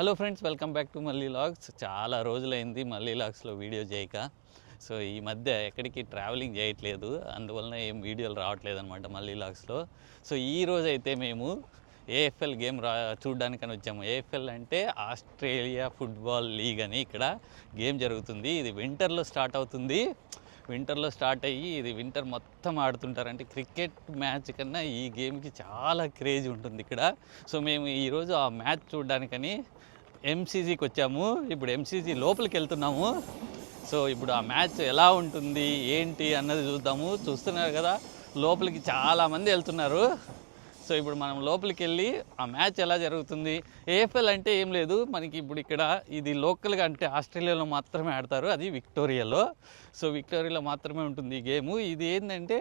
Hello friends, welcome back to మల్లీ logs. చాలా రోజులైంది మల్లీ లాగ్స్లో వీడియో చేయక. సో ఈ మధ్య ఎక్కడికి ట్రావెలింగ్ చేయట్లేదు, అందువలన ఏం వీడియోలు రావట్లేదు అనమాట మల్లీ లాగ్స్లో. సో ఈ రోజు అయితే మేము ఏఎఫ్ఎల్ గేమ్ చూడడానికని వచ్చాము. ఏఎఫ్ఎల్ అంటే ఆస్ట్రేలియా ఫుట్బాల్ లీగ్ అని ఇక్కడ గేమ్ జరుగుతుంది. ఇది వింటర్లో స్టార్ట్ అవుతుంది. వింటర్లో స్టార్ట్ అయ్యి ఇది వింటర్ మొత్తం ఆడుతుంటారు. అంటే క్రికెట్ మ్యాచ్ కన్నా ఈ గేమ్కి చాలా క్రేజ్ ఉంటుంది ఇక్కడ. సో మేము ఈరోజు ఆ మ్యాచ్ చూడడానికని ఎంసీజీకి వచ్చాము. ఇప్పుడు ఎంసీజీ లోపలికి వెళ్తున్నాము. సో ఇప్పుడు ఆ మ్యాచ్ ఎలా ఉంటుంది ఏంటి అన్నది చూద్దాము. చూస్తున్నారు కదా, లోపలికి చాలామంది వెళ్తున్నారు. సో ఇప్పుడు మనం లోపలికి వెళ్ళి ఆ మ్యాచ్ ఎలా జరుగుతుంది. ఏఎఫ్ఎల్ అంటే ఏం లేదు, మనకి ఇప్పుడు ఇక్కడ ఇది లోకల్గా అంటే ఆస్ట్రేలియాలో మాత్రమే ఆడతారు, అది విక్టోరియాలో. సో విక్టోరియాలో మాత్రమే ఉంటుంది ఈ గేము. ఇది ఏంటంటే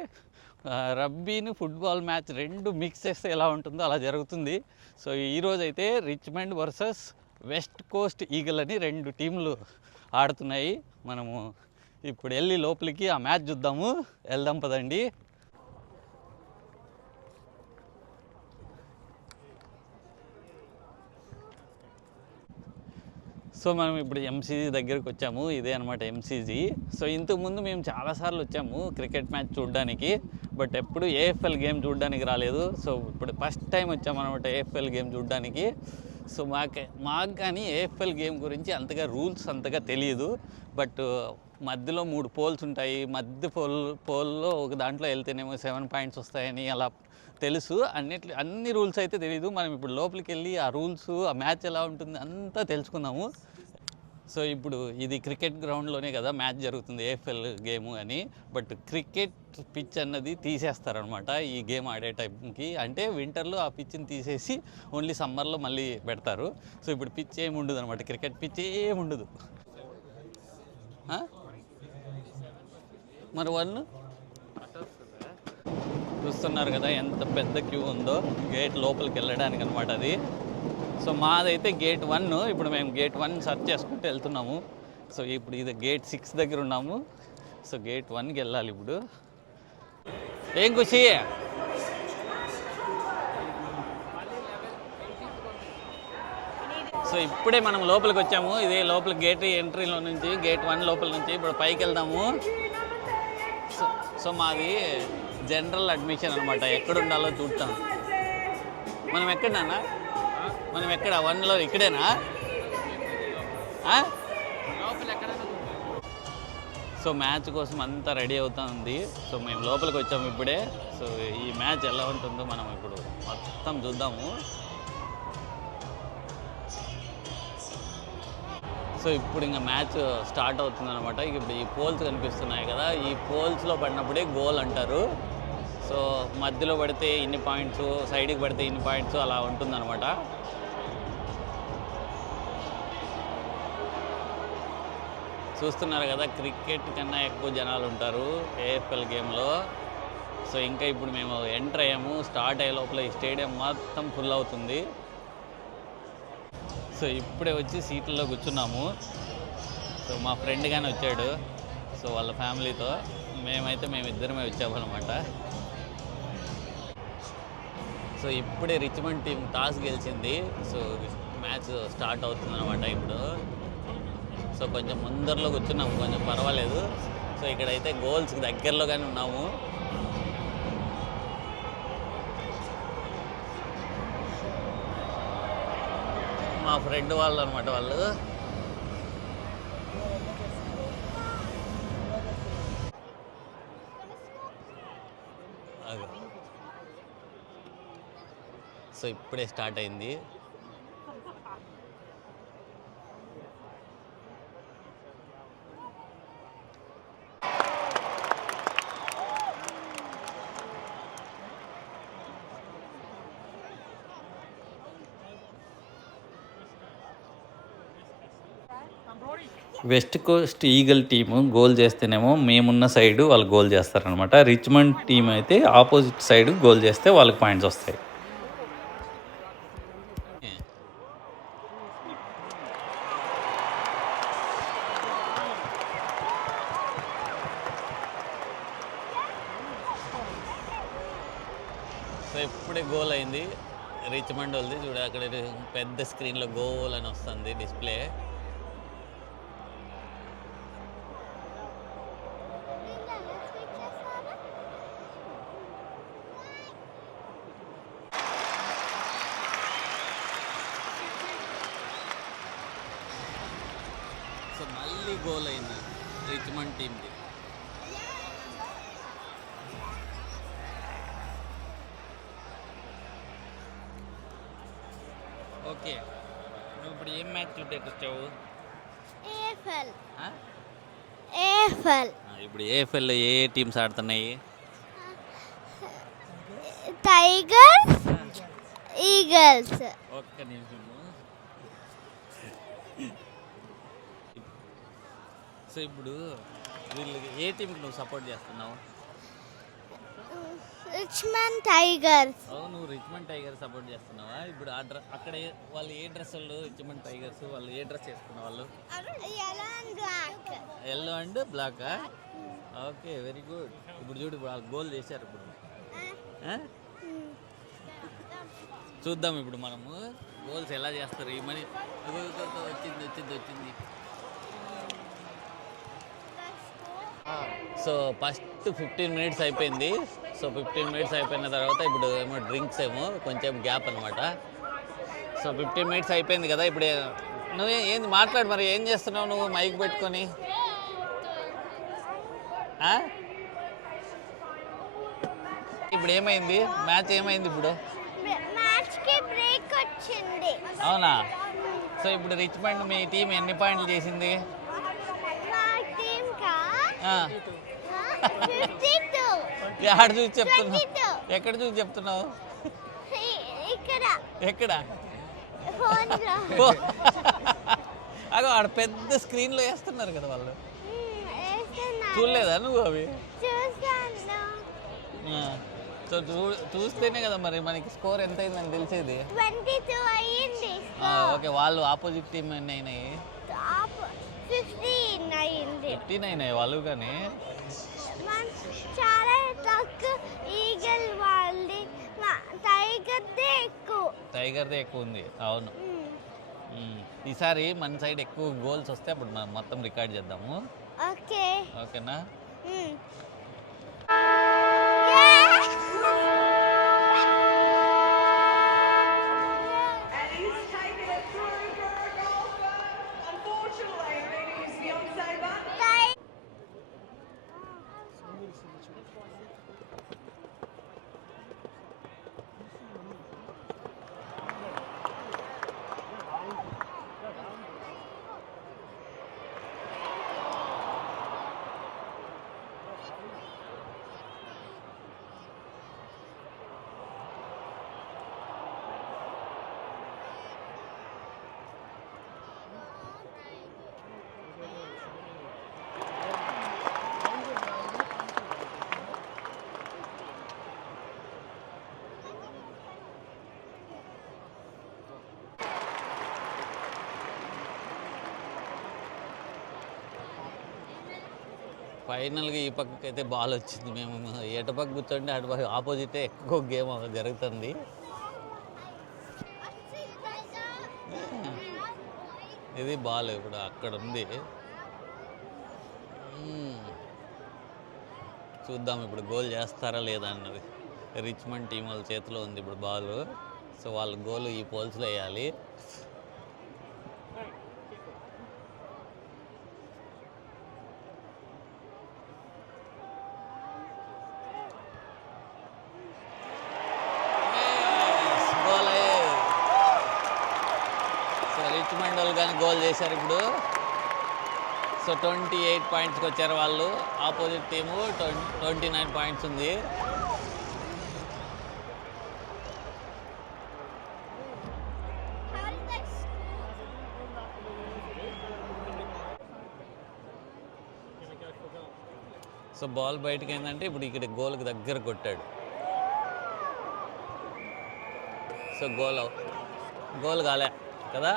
రబ్బీని ఫుట్బాల్ మ్యాచ్ రెండు మిక్స్ చేస్తే ఎలా ఉంటుందో అలా జరుగుతుంది. సో ఈరోజు అయితే Richmond versus west Coast eagle అని రెండు టీంలు ఆడుతున్నాయి. మనము ఇప్పుడు వెళ్ళి లోపలికి ఆ మ్యాచ్ చూద్దాము. వెళ్దాం పదండి. సో మనం ఇప్పుడు ఎంసీజీ దగ్గరికి వచ్చాము. ఇదే అనమాట ఎంసీజీ. సో ఇంతకుముందు మేము చాలాసార్లు వచ్చాము క్రికెట్ మ్యాచ్ చూడడానికి, బట్ ఎప్పుడు ఏఎఫ్ఎల్ గేమ్ చూడడానికి రాలేదు. సో ఇప్పుడు ఫస్ట్ టైం వచ్చామన్నమాట ఏఎఫ్ఎల్ గేమ్ చూడడానికి. సో మాకు కానీ ఏఎఫ్ఎల్ గేమ్ గురించి అంతగా రూల్స్ అంతగా తెలియదు. బట్ మధ్యలో 3 పోల్స్ ఉంటాయి. మధ్య పోల్లో ఒక దాంట్లో వెళ్తేనేమో 7 పాయింట్స్ వస్తాయని అలా తెలుసు. అన్ని రూల్స్ అయితే తెలియదు. మనం ఇప్పుడు లోపలికి వెళ్ళి ఆ రూల్స్, ఆ మ్యాచ్ ఎలా ఉంటుంది అంతా తెలుసుకుందాము. సో ఇప్పుడు ఇది క్రికెట్ గ్రౌండ్లోనే కదా మ్యాచ్ జరుగుతుంది, ఏఎఫ్ఎల్ గేము అని. బట్ క్రికెట్ పిచ్ అన్నది తీసేస్తారనమాట ఈ గేమ్ ఆడే టైంకి. అంటే వింటర్లో ఆ పిచ్ని తీసేసి ఓన్లీ సమ్మర్లో మళ్ళీ పెడతారు. సో ఇప్పుడు పిచ్ ఏమి ఉండదు అనమాట, క్రికెట్ పిచ్ ఏమి ఉండదు. మరి వాళ్ళు చూస్తున్నారు కదా ఎంత పెద్ద క్యూ ఉందో గేట్ లోపలికి వెళ్ళడానికి అనమాట అది. సో మాదైతే గేట్ 1. ఇప్పుడు మేము గేట్ 1 సర్చ్ చేసుకుంటూ వెళ్తున్నాము. సో ఇప్పుడు ఇది గేట్ 6 దగ్గర ఉన్నాము. సో గేట్ 1కి వెళ్ళాలి ఇప్పుడు. ఏం ఖుషి. సో ఇప్పుడే మనం లోపలికి వచ్చాము. ఇదే లోపల గేట్ ఎంట్రీలో నుంచి, గేట్ 1 లోపల నుంచి ఇప్పుడు పైకి వెళ్దాము. సో మాది జనరల్ అడ్మిషన్ అనమాట, ఎక్కడ ఉండాలో చూస్తాం. మనం ఎక్కడన్నా, మనం ఎక్కడ 1లో ఇక్కడేనా? సో మ్యాచ్ కోసం అంతా రెడీ అవుతా ఉంది. సో మేము లోపలికి వచ్చాము ఇప్పుడే. సో ఈ మ్యాచ్ ఎలా ఉంటుందో మనం ఇప్పుడు మొత్తం చూద్దాము. సో ఇప్పుడు ఇంకా మ్యాచ్ స్టార్ట్ అవుతుంది అనమాట. ఇప్పుడు ఈ పోల్స్ కనిపిస్తున్నాయి కదా, ఈ పోల్స్లో పడినప్పుడే గోల్ అంటారు. సో మధ్యలో పడితే ఇన్ని పాయింట్స్, సైడ్కి పడితే ఇన్ని పాయింట్స్, అలా ఉంటుందన్నమాట. చూస్తున్నారు కదా, క్రికెట్ కన్నా ఎక్కువ జనాలు ఉంటారు ఏఎఫ్ఎల్ గేమ్లో. సో ఇంకా ఇప్పుడు మేము ఎంటర్ అయ్యాము. స్టార్ట్ అయ్యే లోపల ఈ స్టేడియం మొత్తం ఫుల్ అవుతుంది. సో ఇప్పుడే వచ్చి సీట్లలో కూర్చున్నాము. సో మా ఫ్రెండ్ కానీ వచ్చాడు, సో వాళ్ళ ఫ్యామిలీతో. మేమిద్దరమే వచ్చామన్నమాట. సో ఇప్పుడే రిచ్మండ్ టీం టాస్ గెలిచింది. సో మ్యాచ్ స్టార్ట్ అవుతుంది అనమాట ఇప్పుడు. సో కొంచెం ముందరలో కూర్చున్నాము, కొంచెం పర్వాలేదు. సో ఇక్కడైతే గోల్స్కి దగ్గరలో కానీ ఉన్నాము. మా ఫ్రెండ్ వాళ్ళు అనమాట వాళ్ళు. సో ఇప్పుడే స్టార్ట్ అయింది. West Coast Eagles team goal చేస్తేనేమో మేమున్న సైడు వాళ్ళు గోల్ చేస్తారనమాట. రిచ్మండ్ టీం అయితే ఆపోజిట్ సైడ్ గోల్ చేస్తే వాళ్ళకి పాయింట్స్ వస్తాయి. సో ఇప్పుడే గోల్ అయింది రిచ్మండ్ వాళ్ళది చూడ, అక్కడ పెద్ద స్క్రీన్లో గోల్ అని వస్తుంది డిస్ప్లే. సో మళ్ళీ గోల్ అయింది రిచ్మండ్ టీంది. ఓకే, నువ్వు ఇప్పుడు ఏం మ్యాచ్ చూడేకి వచ్చావు? ఇప్పుడు ఏఎఫ్ఎల్ ఏ టీమ్స్ ఆడుతున్నాయి? Tigers, Eagles. ఒక్క నిమిషం. సో ఇప్పుడు వీళ్ళకి ఏ టీంకి నువ్వు సపోర్ట్ చేస్తున్నావు? Richmond Tigers. నువ్వు రిచ్మండ్ టైగర్స్ సపోర్ట్ చేస్తున్నావా? ఇప్పుడు అక్కడ వాళ్ళు ఏ డ్రెస్ వాళ్ళు, రిచ్మండ్ టైగర్స్ వాళ్ళు ఏ డ్రెస్ వేసుకున్న వాళ్ళు? ఎల్లో అండ్ బ్లాకా? Okay, very good. ఇప్పుడు చూడు, ఇప్పుడు వాళ్ళు గోల్ చేశారు. ఇప్పుడు చూద్దాం ఇప్పుడు మనము గోల్స్ ఎలా చేస్తారు. ఈ మనీ వచ్చింది. సో ఫస్ట్ 15 మినిట్స్ అయిపోయింది. సో 15 మినిట్స్ అయిపోయిన తర్వాత ఇప్పుడు ఏమో డ్రింక్స్ ఏమో కొంచెం గ్యాప్ అనమాట. సో 15 మినిట్స్ అయిపోయింది కదా. ఇప్పుడు నువ్వు ఏంది మాట్లాడు, మరి ఏం చేస్తున్నావు నువ్వు మైక్ పెట్టుకొని? ఇప్పుడు ఏమైంది మ్యాచ్? ఏమైంది ఇప్పుడు? అవునా? సో ఇప్పుడు రిచ్మండ్ మీ టీం ఎన్ని పాయింట్లు చేసింది? ఎక్కడ చూసి చెప్తున్నావు? ఎక్కడ చూసి చెప్తున్నావు? ఎక్కడ? అగో ఆడ పెద్ద స్క్రీన్లో వేస్తున్నారు కదా వాళ్ళు. చూడలేదా నువ్వు అవి? సో చూస్తేనే కదా మరి మనకి స్కోర్ ఎంత అయిందని తెలిసేది. 22 అయ్యింది. ఓకే, వాళ్ళు ఆపోజిట్ టీం ఎన్ని అయినాయి? 15 అయినాయి వాళ్ళు. కానీ చాలా తక్కువ ఈగల్ వాళ్ళది, టైగర్దే ఎక్కువ ఉంది. అవును, ఈసారి మన సైడ్ ఎక్కువ గోల్స్ వస్తే అప్పుడు మనం మొత్తం రికార్డ్ చేద్దాము. ఓకేనా? ఫైనల్గా ఈ పక్కకి అయితే బాల్ వచ్చింది. మేము ఎటు పక్క కూర్చోండి అటు పక్క ఆపోజిటే ఎక్కువ గేమ్ జరుగుతుంది. ఇది బాల్ ఇప్పుడు అక్కడ ఉంది. చూద్దాం ఇప్పుడు గోల్ చేస్తారా లేదా అన్నది. రిచ్మండ్ టీం వాళ్ళ చేతిలో ఉంది ఇప్పుడు బాల్. సో వాళ్ళ గోల్ ఈ పోల్స్లో వేయాలి. రిచ్మండ్ వాళ్ళు కానీ గోల్ చేశారు ఇప్పుడు. సో 28 పాయింట్స్కి వచ్చారు వాళ్ళు. ఆపోజిట్ టీము 29 పాయింట్స్ ఉంది. సో బాల్ బయటకు ఏంటంటే ఇప్పుడు ఇక్కడ గోల్కి దగ్గర కొట్టాడు. సో గోల్ కాలే కదా.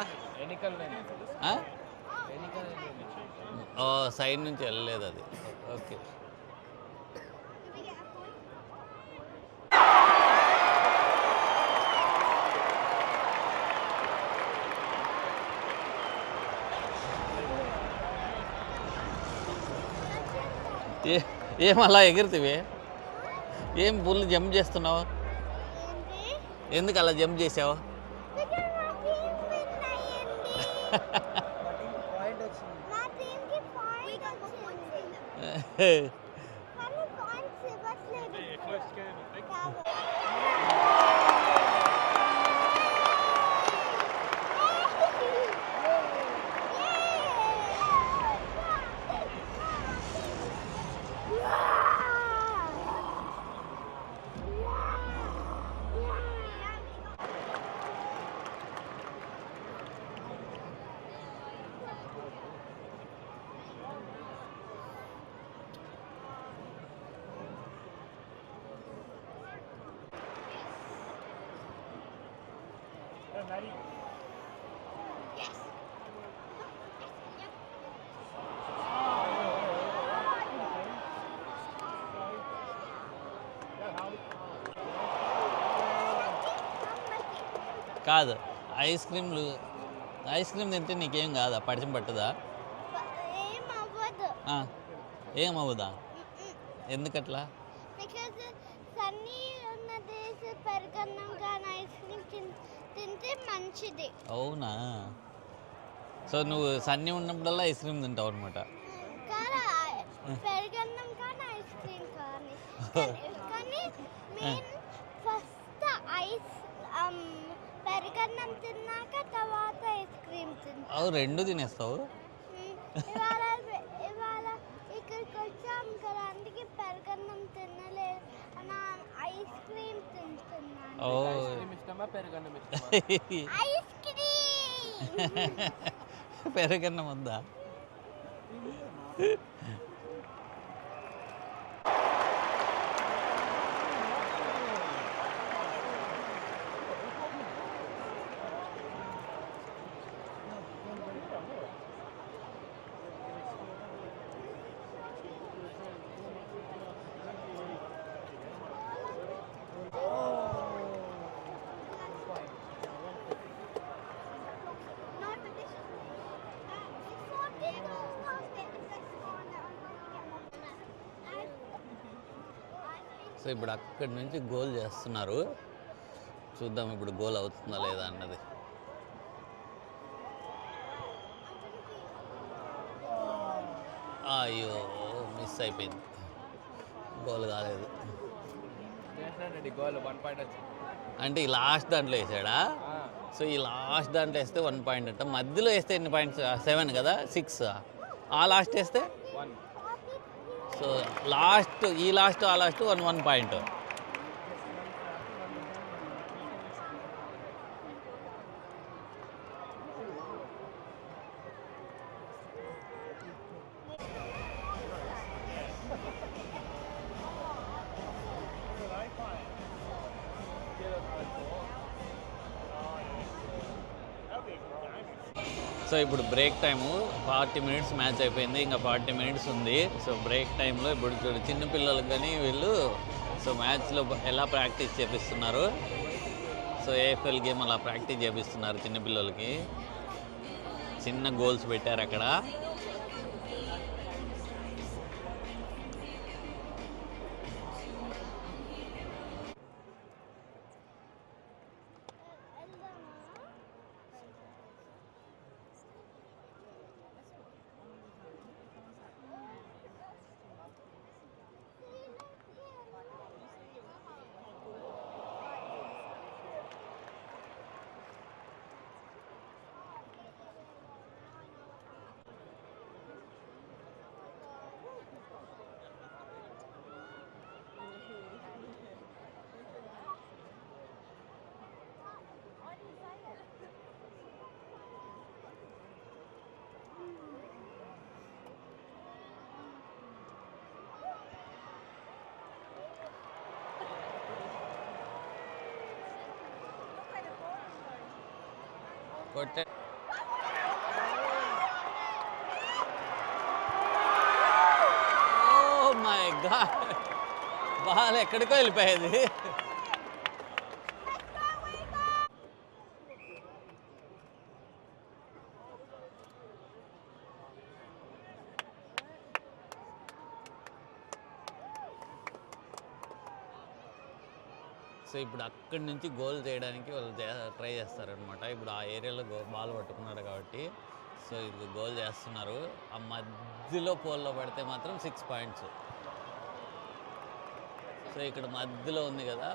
సైడ్ నుంచి వెళ్ళలేదు అది. ఓకే, ఏ ఏం అలా ఎగురుతివి? ఏం ఫుల్ జంప్ చేస్తున్నావు? ఏంటి ఎందుకు అలా జంప్ చేసావు? Because మా team win అయ్యింది. మా teamకి point వచ్చింది. కానీ points ఇవ్వట్లేదు. కాదు. కాదు, ఐస్ క్రీమ్ తింటే నీకేం కాదా? పడిచం పట్టుదా? ఏం అవ్వదు. ఆ, ఏం అవ్వదా? ఎందుకట్లా? బికాజ్ సన్నీ ఉన్న డేస్ పెరుగన్నం కానీ ఐస్ క్రీమ్ తింటే మంచిది. అవునా? సో నువ్వు సన్నీ ఉన్నప్పుడల్లా ఐస్ క్రీమ్ తింటావు అనమాట. కానీ పెరుగన్నం కానీ ఐస్ క్రీమ్ కానీ కానీ మెయిన్ ఫస్ట్ ఐస్ పెరుగన్నం తిన్నాక తర్వాత ఐస్ క్రీమ్ తింటాం. అవు రెండు తినేస్తావు? ఇవాళ ఇవాళ ఇక్కడికి వచ్చాం కదా, అందుకే పెరుగన్నం తినలేదు, నా ఐస్ క్రీమ్ తింటున్నాను. ఓ ఇష్టమా పెరుగన్నం ఇష్టమా? ఐస్ క్రీమ్ పెరుగన్నం వద్దా? సో ఇప్పుడు అక్కడి నుంచి గోల్ చేస్తున్నారు. చూద్దాం ఇప్పుడు గోల్ అవుతుందా లేదా అన్నది. అయ్యో మిస్ అయిపోయింది, గోల్ కాలేదు. చేసినాడండి గోల్ 1 పాయింట్ వచ్చింది. అంటే ఈ లాస్ట్ దాంట్లో వేసాడా? సో ఈ లాస్ట్ దాంట్లో వేస్తే 1 పాయింట్ అంట. మధ్యలో వేస్తే ఎన్ని పాయింట్స్? 7 కదా, 6. ఆ లాస్ట్ వేస్తే 1. సో లాస్ట్, ఈ లాస్ట్ ఆ లాస్ట్ 1 పాయింట్. సో ఇప్పుడు బ్రేక్ టైము 40 మినిట్స్ మ్యాచ్ అయిపోయింది, ఇంకా 40 మినిట్స్ ఉంది. సో బ్రేక్ టైంలో ఇప్పుడు చూడు చిన్న పిల్లలకు కానీ వీళ్ళు సో మ్యాచ్లో ఎలా ప్రాక్టీస్ చేపిస్తున్నారు. సో ఏఎఫ్ఎల్ గేమ్ అలా ప్రాక్టీస్ చేపిస్తున్నారు చిన్నపిల్లలకి. చిన్న గోల్స్ పెట్టారు అక్కడ. కొట్టే ఓ మై గాడ్, బాల్ ఎక్కడికో వెళ్ళిపోయేది. సో ఇప్పుడు అక్కడి నుంచి గోల్ చేయడానికి వాళ్ళు ట్రై చేస్తారనమాట. ఇప్పుడు ఆ ఏరియాలో బాల్ పట్టుకున్నారు కాబట్టి సో ఇది గోల్ చేస్తున్నారు. ఆ మధ్యలో పోల్లో పడితే మాత్రం 6 పాయింట్స్. సో ఇక్కడ మధ్యలో ఉంది కదా,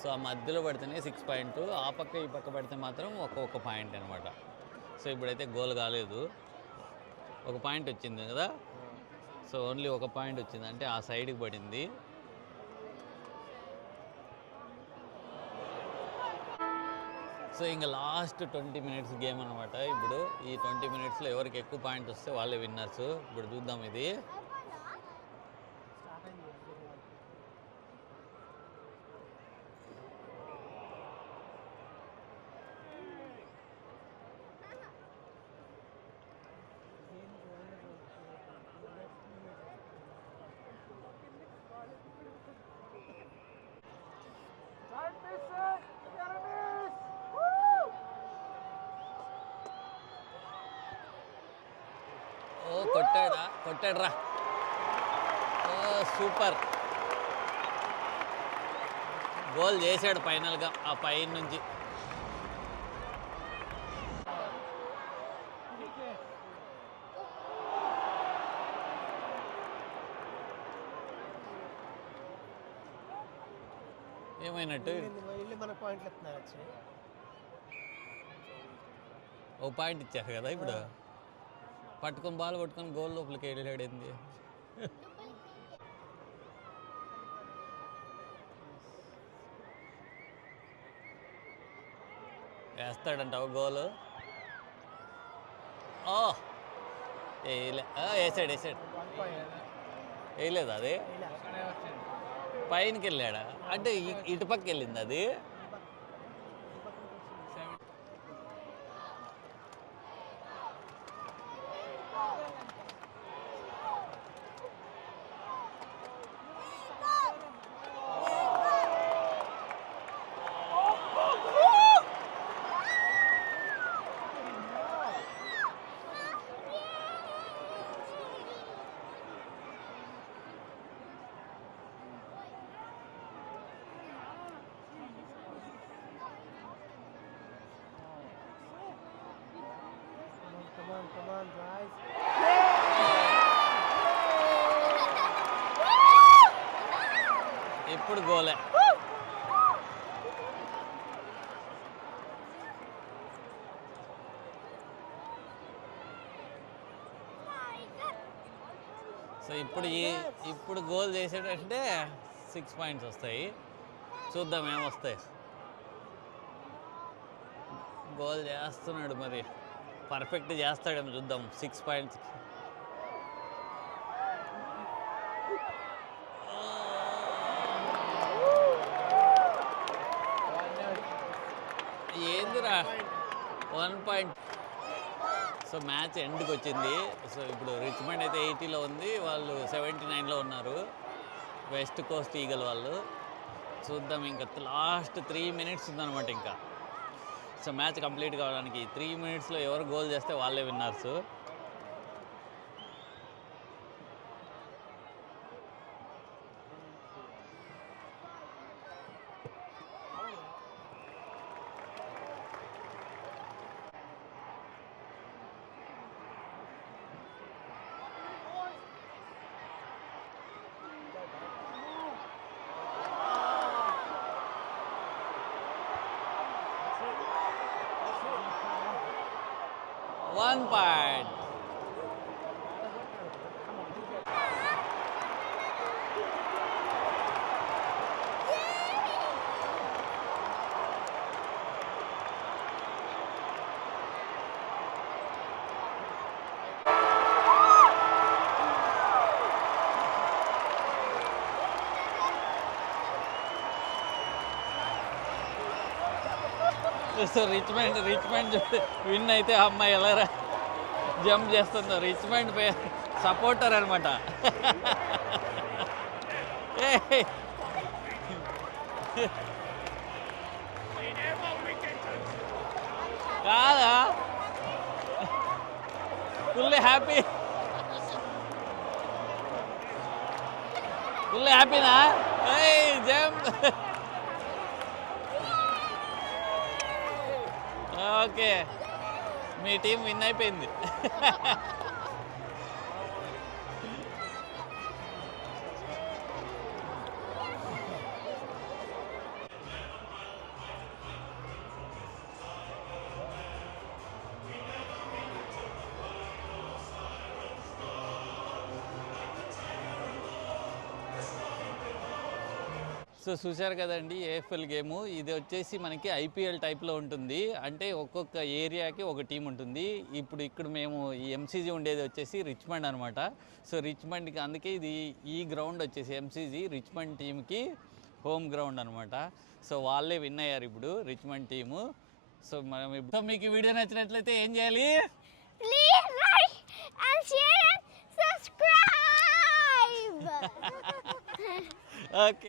సో ఆ మధ్యలో పడితేనే 6 పాయింట్, ఆ పక్క ఈ పక్క పడితే మాత్రం ఒక్కొక్క పాయింట్ అనమాట. సో ఇప్పుడైతే గోల్ కాలేదు, 1 పాయింట్ వచ్చింది కదా. సో ఓన్లీ 1 పాయింట్ వచ్చింది, అంటే ఆ సైడ్కి పడింది. సో ఇంకా లాస్ట్ 20 మినిట్స్ గేమ్ అనమాట. ఇప్పుడు ఈ 20 మినిట్స్లో ఎవరికి ఎక్కువ పాయింట్స్ వస్తే వాళ్ళే విన్నర్స్. ఇప్పుడు చూద్దాం ఇది. ఓ కొట్టాడ్రా. ఓ సూపర్, గోల్ చేశాడు ఫైనల్గా ఆ పైన నుంచి. ఏమైనట్టు? ఓ పాయింట్ ఇచ్చారు కదా. ఇప్పుడు బాల్ పట్టుకొని గోల్ లోపలికి వెళ్ళాడేంది? వేస్తాడంటావు గోలు? ఓ వేసాడు. వేయలేదు అది, పైనకి వెళ్ళాడా? అంటే ఇటుపక్క వెళ్ళింది అది. ఇప్పుడు గోలే. సో ఇప్పుడు గోల్ చేసేటంటే 6 పాయింట్స్ వస్తాయి. చూద్దాం ఏమొస్తాయి. గోల్ చేస్తున్నాడు, మరి పర్ఫెక్ట్ చేస్తాడేమో చూద్దాం. 6 పాయింట్స్. ఏందిరా 1 పాయింట్. సో మ్యాచ్ ఎండ్కి వచ్చింది. సో ఇప్పుడు రిచ్మండ్ అయితే 80లో ఉంది, వాళ్ళు 79లో ఉన్నారు, వెస్ట్ కోస్ట్ ఈగల్ వాళ్ళు. చూద్దాం, ఇంకా లాస్ట్ 3 మినిట్స్ ఉందన్నమాట ఇంకా. సో మ్యాచ్ కంప్లీట్ కావడానికి 3 మినిట్స్లో ఎవరు గోల్ చేస్తే వాళ్ళే winners. One point. So Richmond win అయితే అమ్మాయి ఎలా జంప్ చేస్తుందో. రిచ్మండ్ సపోర్టర్ అనమాట. కాదా, ఫుల్ హ్యాపీనా? జంప్ ఓకే మీ టీం విన్ అయిపోయింది. సో చూశారు కదండి ఏఎఫ్ఎల్ గేము. ఇది వచ్చేసి మనకి ఐపీఎల్ టైప్లో ఉంటుంది. అంటే ఒక్కొక్క ఏరియాకి ఒక టీం ఉంటుంది. ఇప్పుడు ఇక్కడ మేము ఈ ఎంసీజీ ఉండేది వచ్చేసి రిచ్మండ్ అనమాట. సో రిచ్మండ్కి అందుకే ఇది ఈ గ్రౌండ్ వచ్చేసి ఎంసీజీ రిచ్మండ్ టీంకి హోమ్ గ్రౌండ్ అనమాట. సో వాళ్ళే విన్ అయ్యారు ఇప్పుడు రిచ్మండ్ టీము. సో మనం ఇప్పుడు మీకు ఈ వీడియో నచ్చినట్లయితే ఏం చేయాలి? Please like and share and subscribe. Okay.